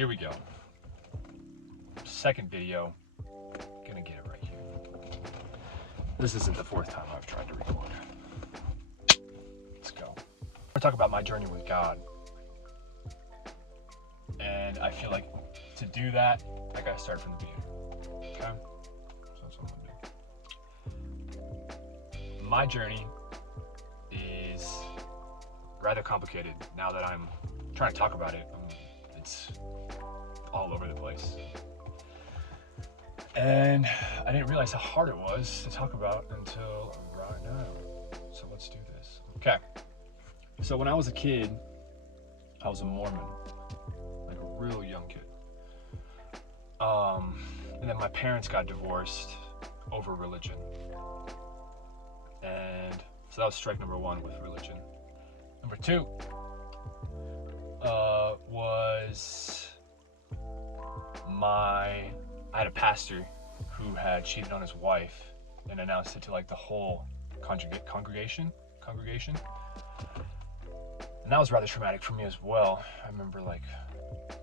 Here we go. Second video. Gonna get it right here. This isn't the fourth time I've tried to record. Let's go. I'm gonna talk about my journey with God. And I feel like to do that, I gotta start from the beginning. Okay? So that's what I'm gonna do. My journey is rather complicated now that I'm trying to talk about it. It's all over the place. And I didn't realize how hard it was to talk about until right now. So let's do this. Okay. So when I was a kid, I was a Mormon, like a real young kid. And then my parents got divorced over religion. And so that was strike number one with religion. Number two was I had a pastor who had cheated on his wife and announced it to like the whole congregation. And that was rather traumatic for me as well. I remember like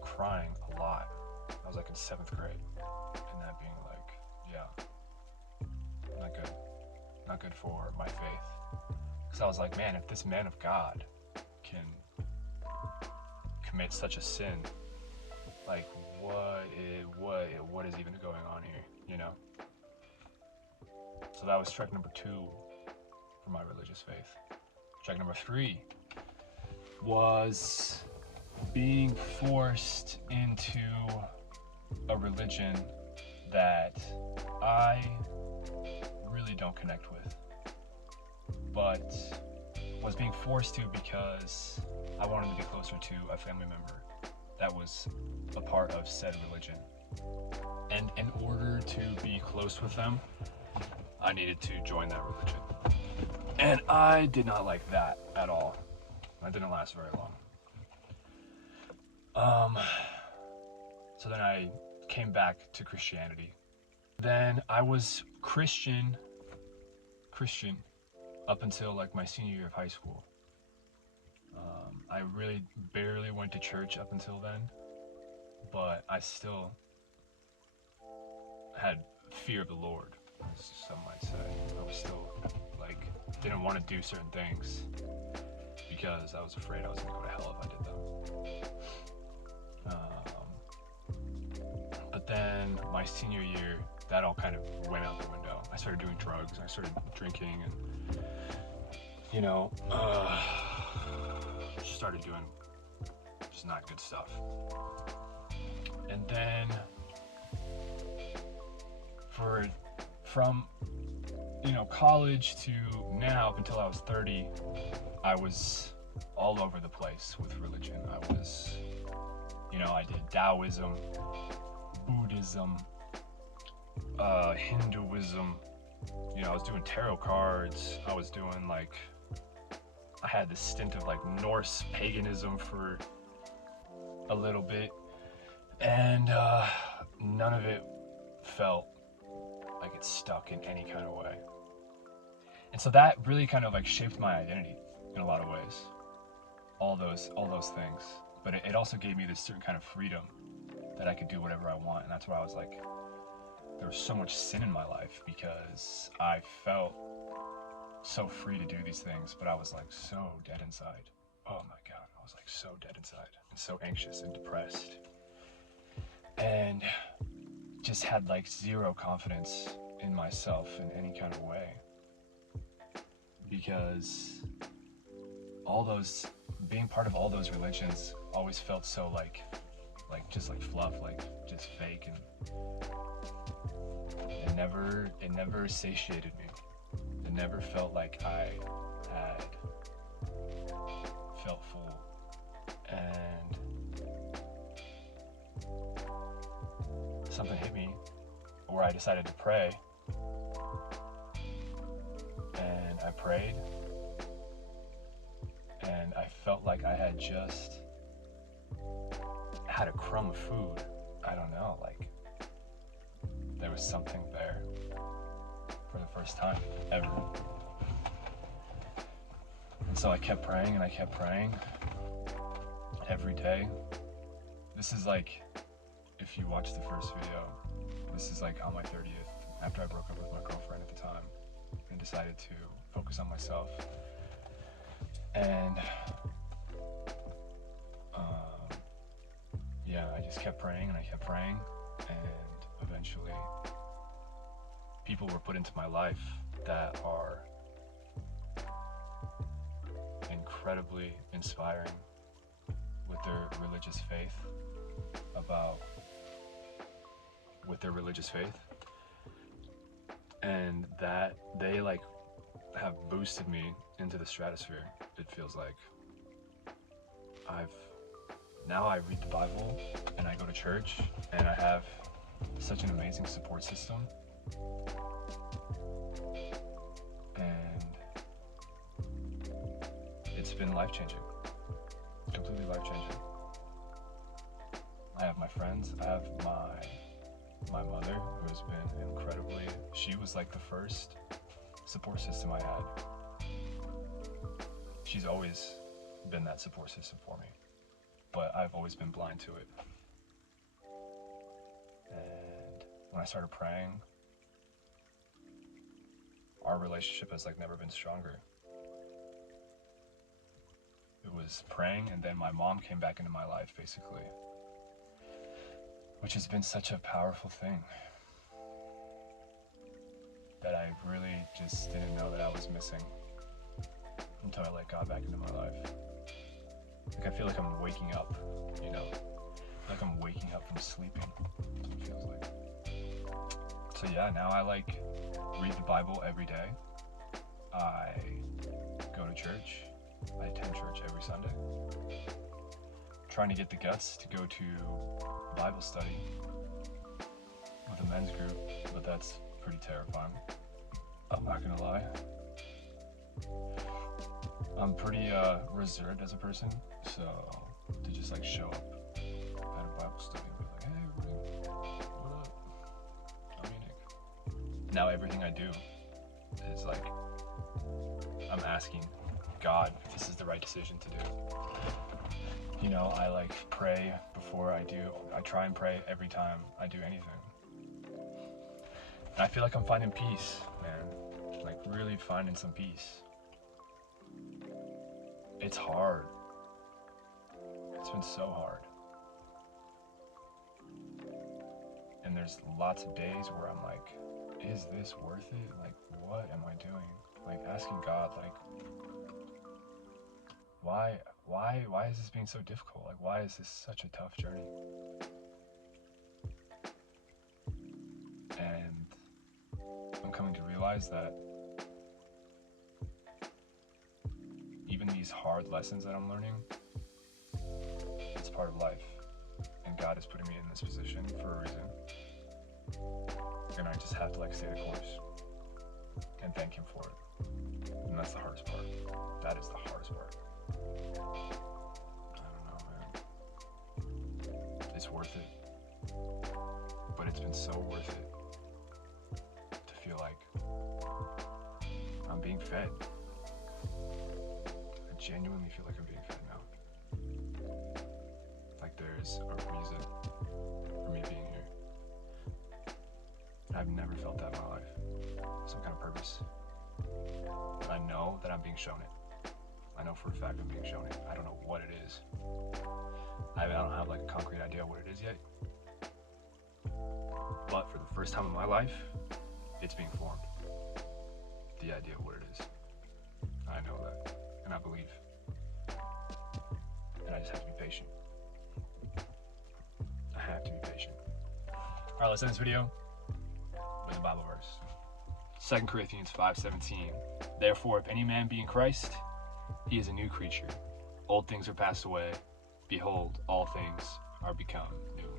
crying a lot. I was like in 7th grade, and that being like, yeah, not good for my faith. Because I was like, man, if this man of God can commit such a sin, like what is even going on here, you know? So that was strike number 2 for my religious faith. Strike number 3 was being forced into a religion that I really don't connect with, but was being forced to because I wanted to be closer to a family member that was a part of said religion. And in order to be close with them, I needed to join that religion. And I did not like that at all. That didn't last very long. So then I came back to Christianity. Then I was Christian up until like my senior year of high school. I really barely went to church up until then, but I still had fear of the Lord, as some might say. I was still like, didn't want to do certain things because I was afraid I was gonna go to hell if I did them. But then my senior year, that all kind of went out the window. I started doing drugs, I started drinking, and you know, started doing just not good stuff. And then from college to now, up until I was 30, I was all over the place with religion. I was, I did Taoism, Buddhism, Hinduism. I was doing tarot cards. I was doing I had this stint of Norse paganism for a little bit, and none of it felt like it stuck in any kind of way. And so that really kind of shaped my identity in a lot of ways. All those things. But it also gave me this certain kind of freedom that I could do whatever I want. And that's why I was like, there was so much sin in my life because I felt so free to do these things, but I was so dead inside. Oh my God, I was so dead inside and so anxious and depressed. And just had zero confidence in myself in any kind of way. Because being part of all those religions always felt so just fluff, just fake, and it never satiated me. It never felt like I had felt full. And something hit me where I decided to pray. And I prayed, and I felt like I had just had a crumb of food. I don't know, there was something there for the first time ever. And so I kept praying, and I kept praying every day, this is like, if you watch the first video, this is like on my 30th, after I broke up with my girlfriend at the time and decided to focus on myself. And yeah, I just kept praying and I kept praying, and eventually people were put into my life that are incredibly inspiring with their religious faith, and that they like have boosted me into the stratosphere. It feels like now I read the Bible and I go to church and I have such an amazing support system, and it's been life-changing, completely life-changing. I have my friends, I have my mother, who has been incredibly, she was like the first support system I had. She's always been that support system for me, but I've always been blind to it. And when I started praying, our relationship has like never been stronger. It was praying, and then my mom came back into my life, basically, which has been such a powerful thing that I really just didn't know that I was missing until I let God back into my life. Like, I feel like I'm waking up, you know? Like I'm waking up from sleeping. That's what it feels like. So yeah, now I like read the Bible every day. I go to church. I attend church every Sunday. Trying to get the guts to go to Bible study with a men's group, but that's pretty terrifying. I'm not gonna lie. I'm pretty reserved as a person, so to just like show up at a Bible study and be like, hey everybody, what up? I'm Nick. Now everything I do is like, I'm asking God if this is the right decision to do. You know, I like pray before I do. I try and pray every time I do anything. And I feel like I'm finding peace, man. Like really finding some peace. It's hard. It's been so hard. And there's lots of days where I'm like, is this worth it? Like, what am I doing? Like asking God, like, why is this being so difficult? Like, why is this such a tough journey? And I'm coming to realize that even these hard lessons that I'm learning, it's part of life. And God is putting me in this position for a reason. And I just have to like stay the course and thank Him for it. And that's the hardest part. That is the hardest part. I don't know, man. It's worth it. But it's been so worth it to feel like I'm being fed. I genuinely feel like I'm being fed now. Like there's a reason for me being here. I've never felt that in my life. Some kind of purpose. I know that I'm being shown it. I know for a fact I'm being shown it. I don't know what it is. I don't have like a concrete idea what it is yet. But for the first time in my life, it's being formed. The idea of what it is. I know that. And I believe. And I just have to be patient. I have to be patient. Alright, let's end this video with a Bible verse. 2 Corinthians 5:17. Therefore, if any man be in Christ, he is a new creature. Old things are passed away. Behold, all things are become new.